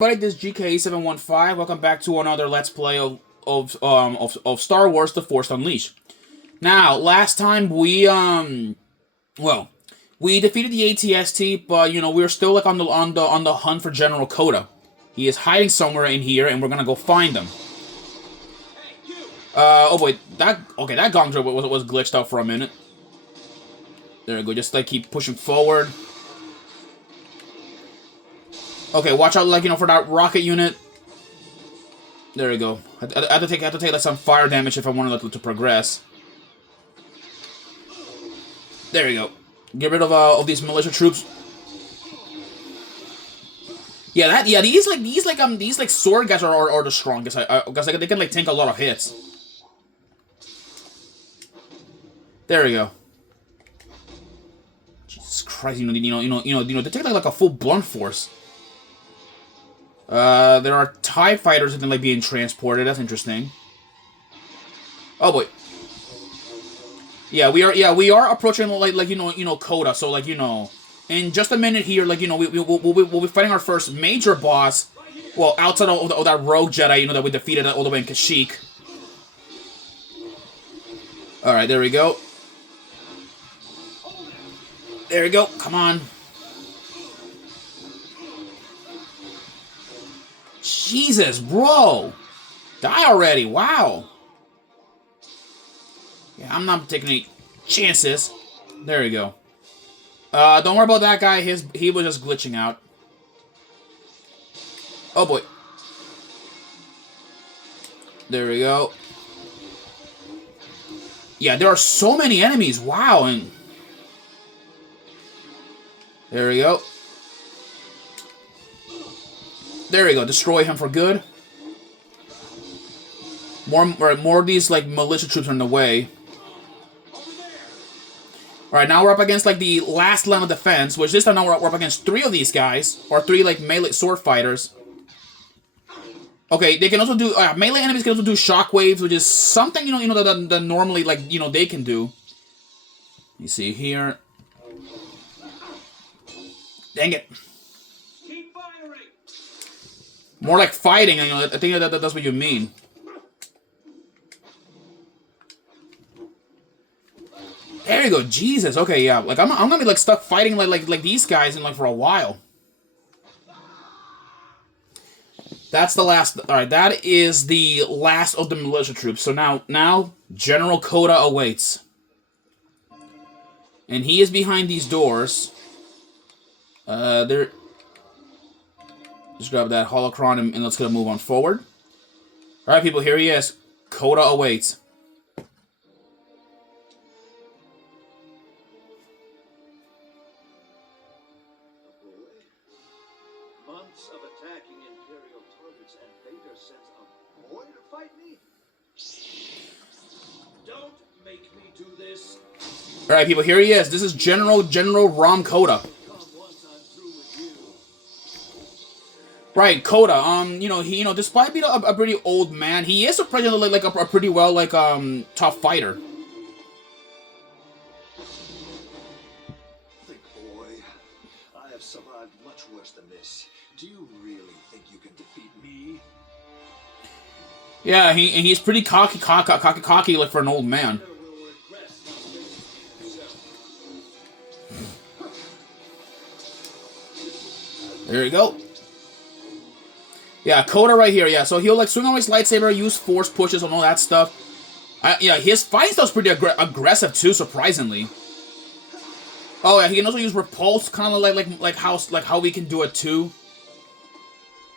Everybody, this GK715. Welcome back to another Let's Play of Star Wars: The Force Unleashed. Now, last time we we defeated the ATST, but we're still like on the hunt for General Kota. He is hiding somewhere in here, and we're gonna go find him. Oh wait, that gong drop was glitched out for a minute. There we go. Just like keep pushing forward. Okay, watch out, like, for that rocket unit. There we go. I have to take like some fire damage if I want to progress. There we go. Get rid of these militia troops. These sword guys are the strongest. Because they can like tank a lot of hits. There we go. Jesus Christ! They take like a full blunt force. There are TIE fighters that are being transported. That's interesting. Oh boy. Yeah, we are approaching Kota. So in just a minute here, we'll be fighting our first major boss. Well, outside of that rogue Jedi, that we defeated all the way in Kashyyyk. All right, there we go. There we go. Come on. Jesus, bro! Die already, wow! Yeah, I'm not taking any chances. There we go. Don't worry about that guy, he was just glitching out. Oh boy. There we go. Yeah, there are so many enemies, wow, and... There we go. There we go. Destroy him for good. More of these militia troops are in the way. All right, now we're up against the last line of defense, which this time now we're up against 3 of these guys, or 3 melee sword fighters. Okay, they can also do melee enemies can also do shockwaves, which is something that normally they can do. You see here. Dang it. More like fighting, I think that's what you mean. There you go, Jesus. Okay, yeah. I'm gonna be stuck fighting like these guys for a while. That's the last. All right, that is the last of the militia troops. So now General Kota awaits, and he is behind these doors. There. Just grab that holocron and let's move on forward. Alright, people, here he is. Kota awaits. Months of attacking Imperial targets and Vader sends a boy to fight me? Don't make me do this. Alright, people, here he is. This is General Rahm Kota. Right, Kota. He, despite being a pretty old man, he is surprisingly a pretty well tough fighter. Think, boy, I have survived much worse than this. Do you really think you can defeat me? Yeah, he's pretty cocky for an old man. There you go. Yeah, Kota right here, yeah. So he'll swing on his lightsaber, use force pushes and all that stuff. Yeah, his fighting style's pretty aggressive too, surprisingly. Oh yeah, he can also use repulse, kind of like how we can do it too.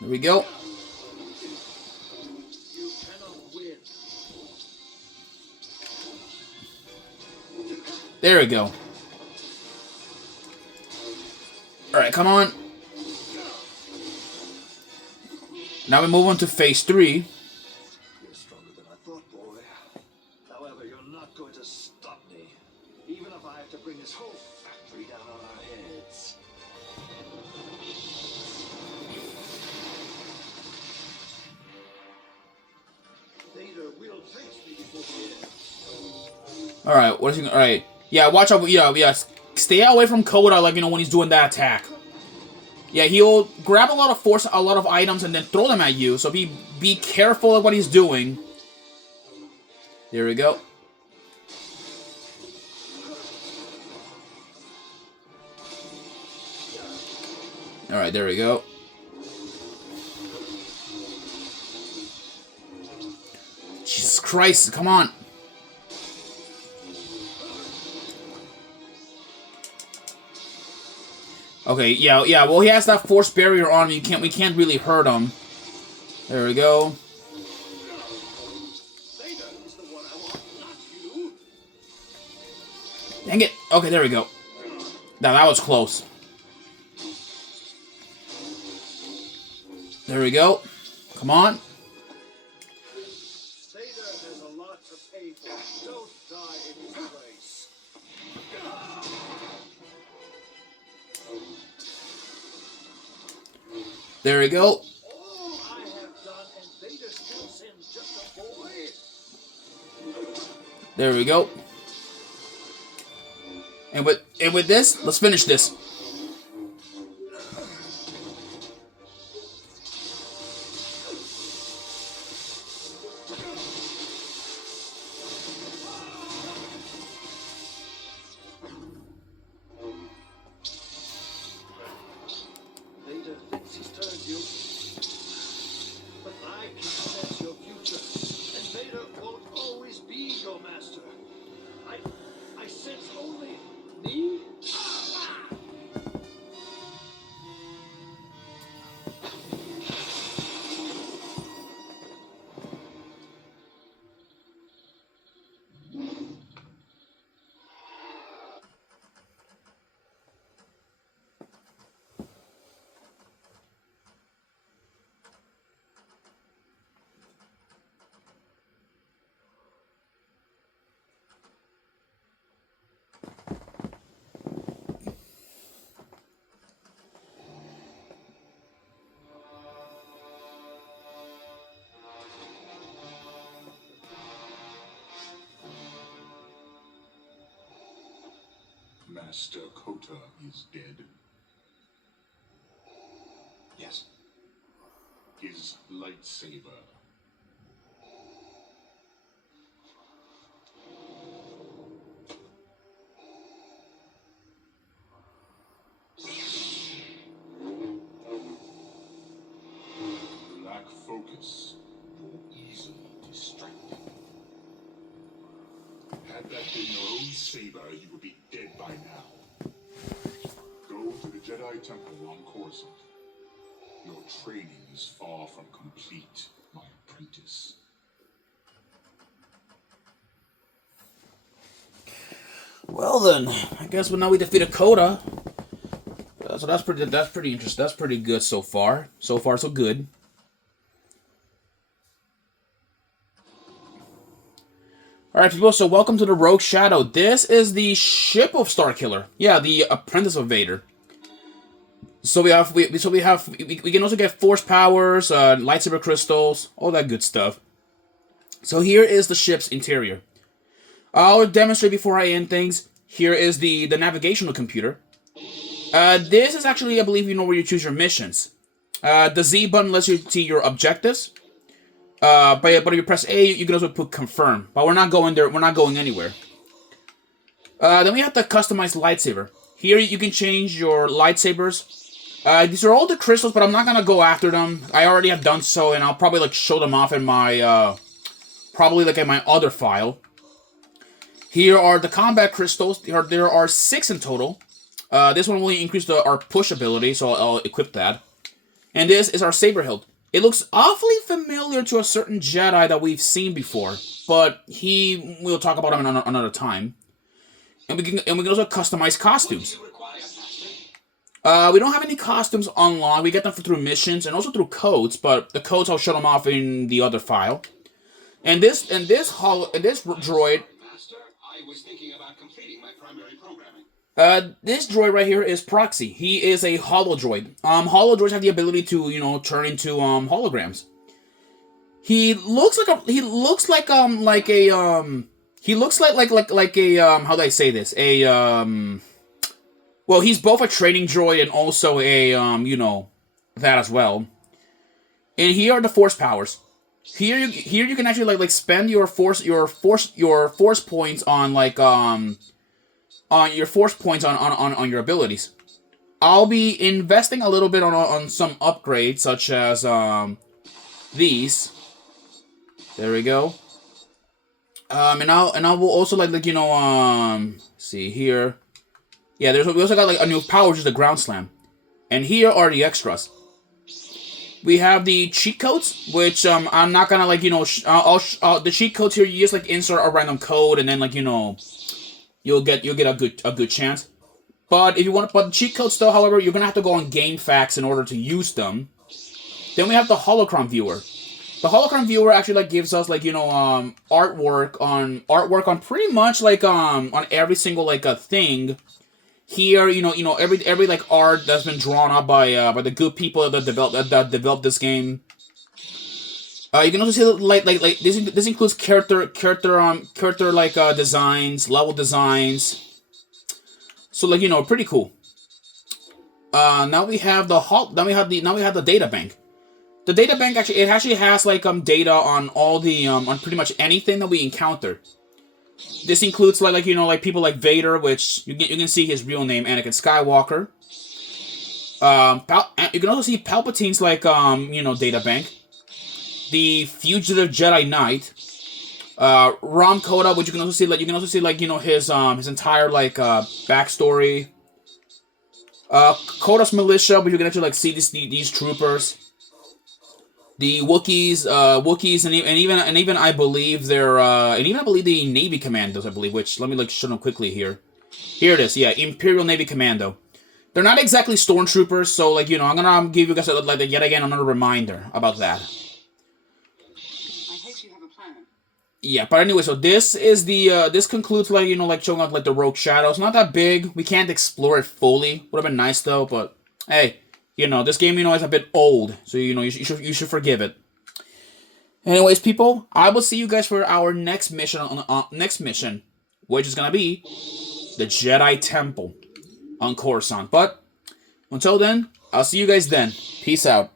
There we go. You cannot win. There we go. All right, come on. Now we move on to phase 3. You're stronger than I thought, boy. However, you're not going to stop me. Even if I have to bring this whole factory down on our heads. Vader will face me before the end. Alright, what is he gonna... Alright. Yeah, watch out. Yeah. Stay away from Kota, when he's doing that attack. Yeah, he'll grab a lot of force, a lot of items, and then throw them at you. So be careful of what he's doing. There we go. All right, there we go. Jesus Christ, come on. Okay, yeah, well, he has that force barrier on him. We can't really hurt him. There we go. Dang it. Okay, there we go. Now, that was close. There we go. Come on. There we go. There we go. And with this, let's finish this. Master Kota is dead. Yes. His lightsaber. Lack focus. You're easily distracted. Had that been your own saber, you would be dead by now. Go to the Jedi Temple on Coruscant. Your training is far from complete, my apprentice. Well then, I guess now we defeated Kota. So that's pretty interesting. That's pretty good so far. So far, so good. Alright, people, so welcome to the Rogue Shadow. This is the ship of Starkiller. Yeah, the apprentice of Vader. So we can also get force powers, lightsaber crystals, all that good stuff. So here is the ship's interior. I'll demonstrate before I end things. Here is the navigational computer. This is actually, I believe, where you choose your missions. The Z button lets you see your objectives. But if you press A, you can also put confirm. But we're not going there. We're not going anywhere. Then we have the customized lightsaber. Here you can change your lightsabers. These are all the crystals, but I'm not gonna go after them. I already have done so, and I'll probably show them off in my in my other file. Here are the combat crystals. There are 6 in total. This one will increase our push ability, so I'll equip that. And this is our saber hilt. It looks awfully familiar to a certain Jedi that we've seen before, but we'll talk about him another time. And we can also customize costumes. We don't have any costumes unlocked. We get them through missions and also through codes, but the codes I'll show them off in the other file. And this droid. Master, I was thinking about completing my primary programming. This droid right here is Proxy. He is a holo droid. Holo droids have the ability to turn into holograms. He looks like how do I say this? Well, he's both a training droid and also a that as well. And here are the force powers. Here you can actually like spend your force points on on your abilities. I'll be investing a little bit on some upgrades such as these. There we go. And I will also see here. Yeah, we also got like a new power, which is the ground slam. And here are the extras. We have the cheat codes, which I'm not gonna the cheat codes here. You just like insert a random code, and then you'll get a good chance. But if you want, but the cheat codes though, however, you're gonna have to go on GameFAQs in order to use them. Then we have the holocron viewer. The holocron viewer actually gives us artwork on pretty much on every single thing. Here, every art that's been drawn up by the good people that developed this game. You can also see this includes character designs, level designs. So pretty cool. Now we have the data bank. The data bank actually has data on all the on pretty much anything that we encounter. This includes people like Vader, which you can see his real name, Anakin Skywalker. You can also see Palpatine's data bank. The Fugitive Jedi Knight. Rom Koda, which you can also see his entire backstory. Koda's militia, but you can actually see these troopers. The Wookiees, and even I believe the Navy Commandos, I believe. Which let me show them quickly here. Here it is, yeah, Imperial Navy Commando. They're not exactly stormtroopers, so I'm gonna give you guys yet again another reminder about that. I hope you have a plan. Yeah, but anyway, so this is this concludes showing off the Rogue Shadows. Not that big. We can't explore it fully. Would have been nice though, but hey. This game, is a bit old, so you should forgive it. Anyways, people, I will see you guys for our next mission which is gonna be the Jedi Temple on Coruscant. But until then, I'll see you guys then. Peace out.